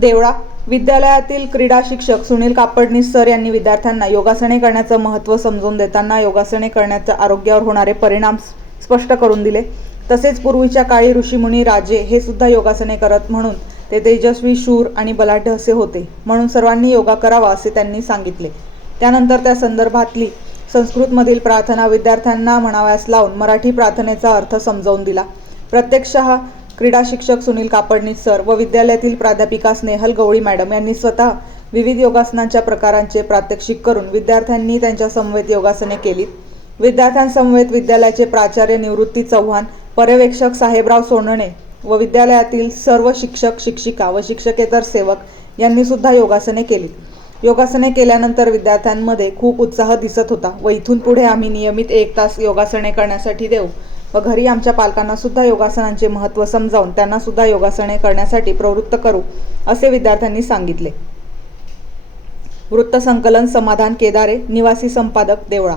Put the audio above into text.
देवळा. विद्यालयातील क्रीडा शिक्षक सुनील कापडनीस सर यांनी विद्यार्थ्यांना योगासने करण्याचं महत्त्व समजून देताना योगासने करण्याच्या आरोग्यावर होणारे परिणाम स्पष्ट करून दिले. तसेच पूर्वीच्या काळी ऋषीमुनी राजे हे सुद्धा योगासने करत म्हणून ते तेजस्वी शूर आणि बलाढ्य असे होते म्हणून सर्वांनी योगा करावा असे त्यांनी सांगितले. त्यानंतर त्या संदर्भातली संस्कृतमधील प्रार्थना विद्यार्थ्यांना म्हणाव्यास लावून मराठी प्रार्थनेचा अर्थ समजावून दिला. प्रत्यक्षः क्रीडा शिक्षक सुनील कापडणी सर व विद्यालयातील प्राध्यापिका स्नेहल गवळी मॅडम यांनी स्वतः विविध योगासनांच्या प्रकारांचे प्रात्यक्षिक करून विद्यार्थ्यांनी त्यांच्या समवेत योगासने केलीत. विद्यार्थ्यांसमवेत विद्यालयाचे प्राचार्य निवृत्ती चव्हाण पर्यवेक्षक साहेबराव सोनणे व विद्यालयातील सर्व शिक्षक शिक्षिका व शिक्षकेतर सेवक यांनी सुद्धा योगासने केलीत. योगासने केल्यानंतर विद्यार्थ्यांमध्ये खूप उत्साह दिसत होता व इथून पुढे आम्ही नियमित एक तास योगासने करण्यासाठी देऊ. व घरी आमच्या पालकांना सुद्धा योगासनांचे महत्त्व समजावून त्यांना सुद्धा योगासने करण्यासाठी प्रवृत्त करू असे विद्यार्थ्यांनी सांगितले. वृत्तसंकलन समाधान केदारे निवासी संपादक देवळा.